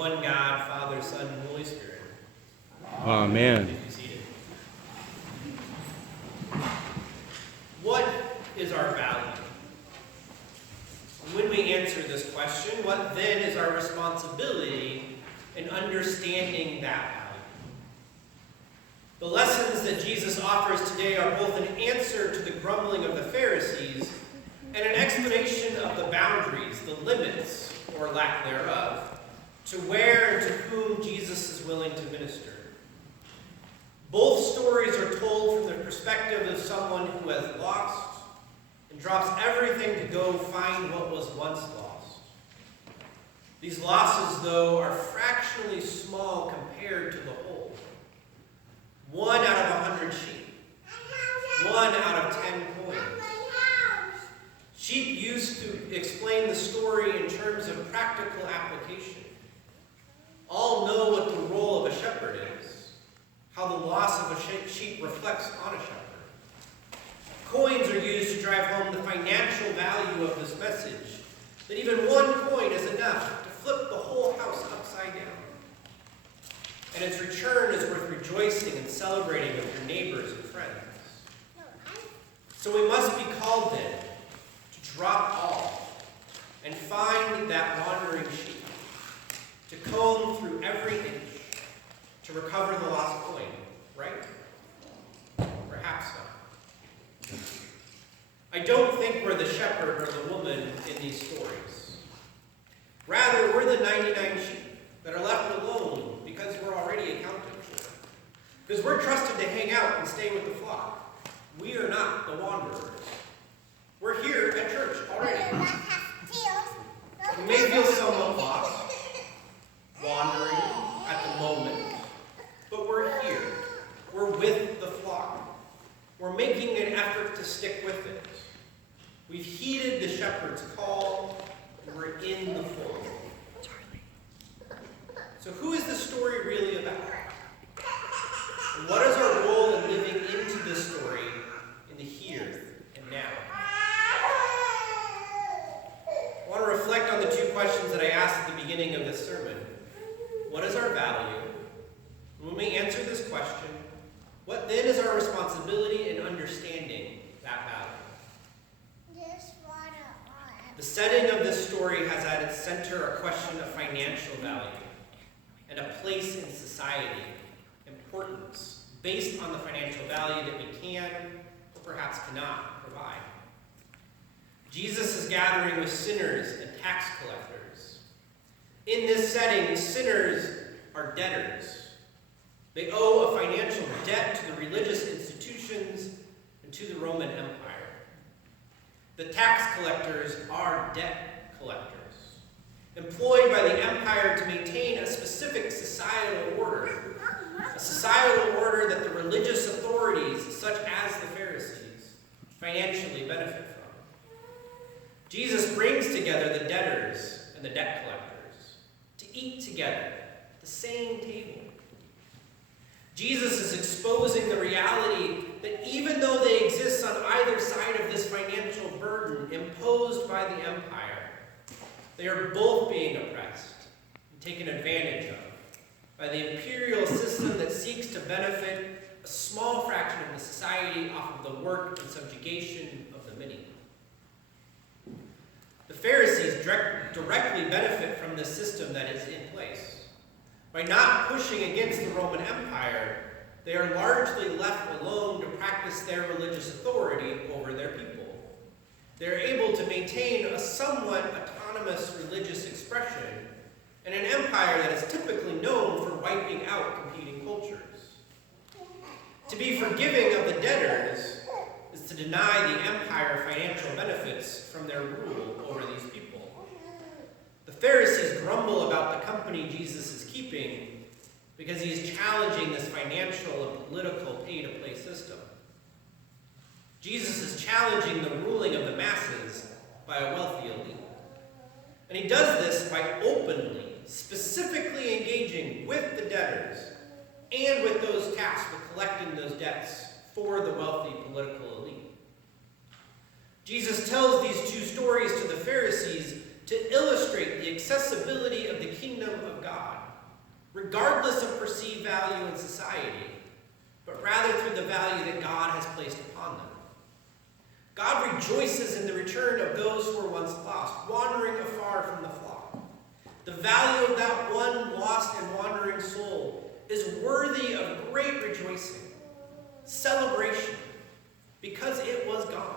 one God, Father, Son, and Holy Spirit. Amen. Please be seated. What is our value? When we answer this question, what then is our responsibility in understanding that value? The lessons that Jesus offers today are both an answer to the grumbling of the Pharisees and an explanation of the boundaries, the limits, or lack thereof, to where and to whom Jesus is willing to minister. Both stories are told from the perspective of someone who has lost and drops everything to go find what was once lost. These losses, though, are fractionally small compared to the whole. 1 out of 100 sheep. 1 out of 10 coins. Sheep used to explain the story in terms of practical application. All know what the role of a shepherd is, how the loss of a sheep reflects on a shepherd. Coins are used to drive home the financial value of this message, that even 1 coin is enough to flip the whole house upside down. And its return is worth rejoicing and celebrating with your neighbors and friends. So we must be called then to drop all and find that wandering sheep, to comb through every inch, to recover the lost coin, right? Perhaps not. I don't think we're the shepherd or the woman in these stories. Rather, we're the 99 sheep that are left alone because we're already accounted for. Because we're trusted to hang out and stay with the flock. We are not the wanderers. We're here at church already. We may feel somewhat lost, wandering at the moment, but we're here. We're with the flock. We're making an effort to stick with it. We've heeded the shepherd's call, and we're in the fold. So who is the story really about? And what is our role in living into this story in the here and now? I want to reflect on the 2 questions that I asked at the beginning of this sermon. What is our value? And when we answer this question, what then is our responsibility in understanding that value? The setting of this story has at its center a question of financial value and a place in society, importance, based on the financial value that we can or perhaps cannot provide. Jesus is gathering with sinners and tax collectors. In this setting, sinners are debtors. They owe a financial debt to the religious institutions and to the Roman Empire. The tax collectors are debt collectors, employed by the empire to maintain a specific societal order, a societal order that the religious authorities, such as the Pharisees, financially benefit from. Jesus brings together the debtors and the debt collectors to eat together at the same table. Jesus is exposing the reality that even though they exist on either side of this financial burden imposed by the empire, they are both being oppressed and taken advantage of by the imperial system that seeks to benefit a small fraction of the society off of the work and subjugation of the many. The Pharisees directly benefit from this system that is in place. By not pushing against the Roman Empire, they are largely left alone to practice their religious authority over their people. They are able to maintain a somewhat autonomous religious expression in an empire that is typically known for wiping out competing cultures. To be forgiving of the debtors is to deny the empire financial benefits from their rule over these people. The Pharisees grumble about the company Jesus is keeping because he is challenging this financial and political pay-to-play system. Jesus is challenging the ruling of the masses by a wealthy elite. And he does this by openly, specifically engaging with the debtors and with those tasked with collecting those debts for the wealthy political elite. Jesus tells these 2 stories to the Pharisees to illustrate the accessibility of the kingdom of God, regardless of perceived value in society, but rather through the value that God has placed upon them. God rejoices in the return of those who were once lost, wandering afar from the flock. The value of that one lost and wandering soul is worthy of great rejoicing, celebration, because it was gone.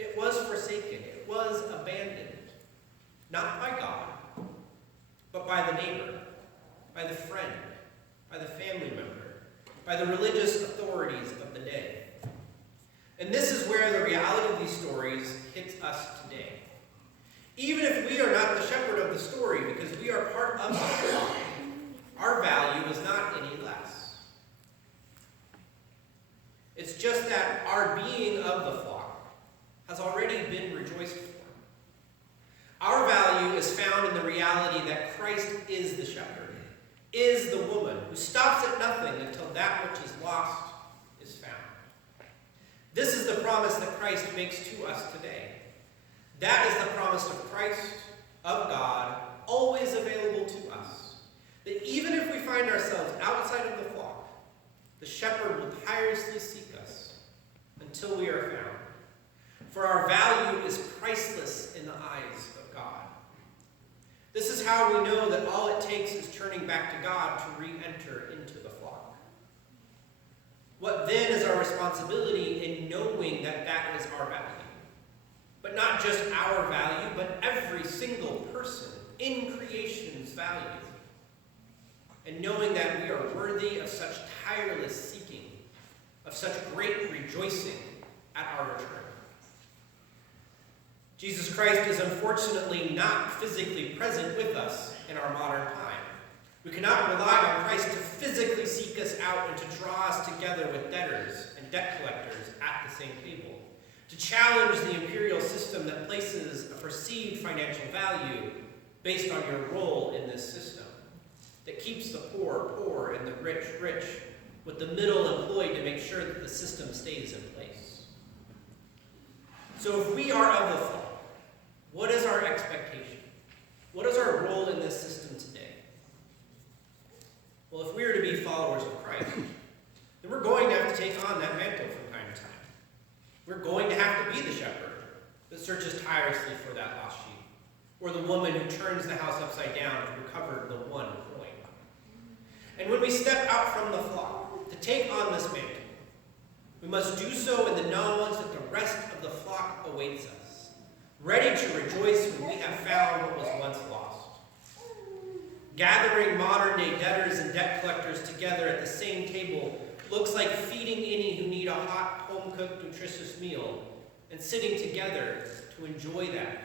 It was forsaken. It was abandoned. Not by God, but by the neighbor, by the friend, by the family member, by the religious authorities of the day. And this is where the reality of these stories hits us today. Even if we are not the shepherd of the story, because we are part of the flock, our value is not any less. It's just that our being of the flock has already been rejoiced for. Our value is found in the reality that Christ is the shepherd, is the woman who stops at nothing until that which is lost is found. This is the promise that Christ makes to us today. That is the promise of Christ, of God, always available to us. That even if we find ourselves outside of the flock, the shepherd will tirelessly seek us until we are found. For our value is priceless in the eyes of God. This is how we know that all it takes is turning back to God to re-enter into the flock. What then is our responsibility in knowing that that is our value? But not just our value, but every single person in creation's value. And knowing that we are worthy of such tireless seeking, of such great rejoicing at our return. Jesus Christ is unfortunately not physically present with us in our modern time. We cannot rely on Christ to physically seek us out and to draw us together with debtors and debt collectors at the same table, to challenge the imperial system that places a perceived financial value based on your role in this system, that keeps the poor poor and the rich rich, with the middle employed to make sure that the system stays in place. So if we are of the flock, what is our expectation? What is our role in this system today? Well, if we are to be followers of Christ, then we're going to have to take on that mantle from time to time. We're going to have to be the shepherd that searches tirelessly for that lost sheep, or the woman who turns the house upside down to recover the one coin. And when we step out from the flock to take on this mantle, we must do so in the knowledge that the rest of the flock awaits us, ready to rejoice when we have found what was once lost. Gathering modern-day debtors and debt collectors together at the same table looks like feeding any who need a hot, home-cooked, nutritious meal and sitting together to enjoy that,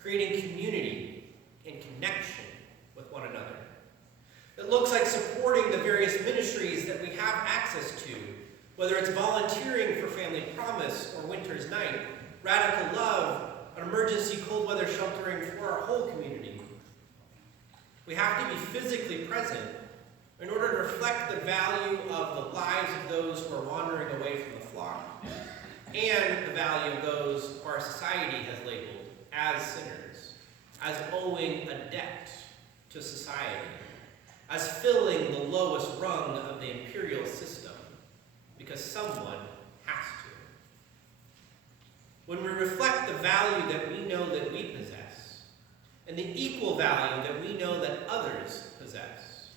creating community and connection with one another. It looks like supporting the various ministries that we have access to, whether it's volunteering for Family Promise or Winter's Night, Radical Love, an emergency cold weather sheltering for our whole community. We have to be physically present in order to reflect the value of the lives of those who are wandering away from the flock, and the value of those who our society has labeled as sinners, as owing a debt to society, as filling the lowest rung of the imperial system, because someone has to. When we reflect the value that we know that we possess, and the equal value that we know that others possess,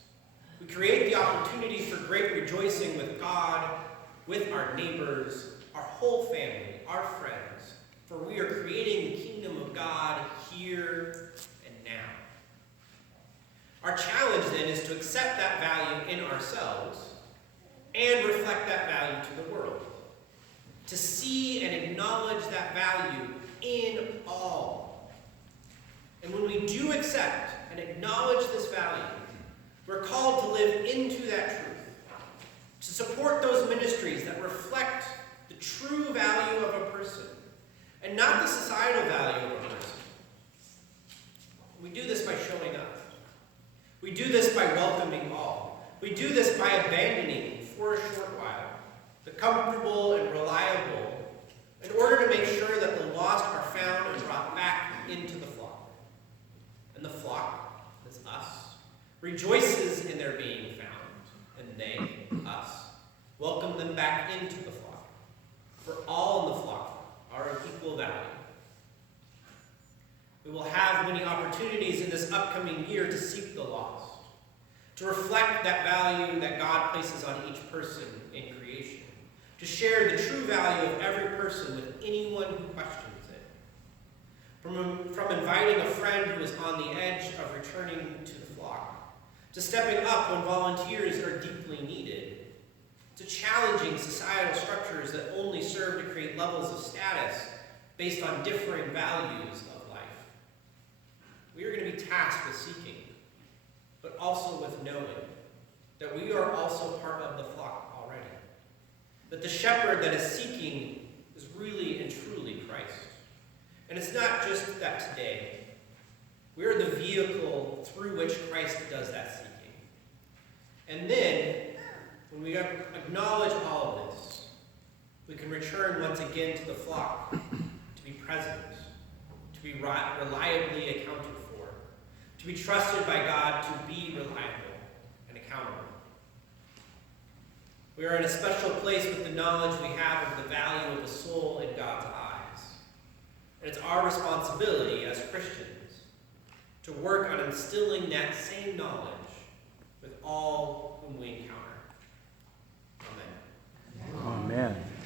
we create the opportunity for great rejoicing with God, with our neighbors, our whole family, our friends, for we are creating the kingdom of God here and now. Our challenge then is to accept that value in ourselves and reflect that value to the world. To see and acknowledge that value in all. And when we do accept and acknowledge this value, we're called to live into that truth, to support those ministries that reflect the true value of a person and not the societal value of a person. We do this by showing up. We do this by welcoming all. We do this by abandoning, for a short while, the comfortable and reliable in order to make sure that the lost are found and brought back into the flock. rejoices in their being found, and they, us, welcome them back into the flock. For all in the flock are of equal value. We will have many opportunities in this upcoming year to seek the lost, to reflect that value that God places on each person in creation, to share the true value of every person with anyone who questions it. From inviting a friend who is on the edge of returning to the flock, to stepping up when volunteers are deeply needed, to challenging societal structures that only serve to create levels of status based on differing values of life. We are going to be tasked with seeking, but also with knowing that we are also part of the flock already. That the shepherd that is seeking is really and truly Christ. And it's not just that today. We are the vehicle through which Christ does that seeking. And then, when we acknowledge all of this, we can return once again to the flock to be present, to be reliably accounted for, to be trusted by God to be reliable and accountable. We are in a special place with the knowledge we have of the value of the soul in God's eyes. And it's our responsibility as Christians to work on instilling that same knowledge with all whom we encounter. Amen. Amen.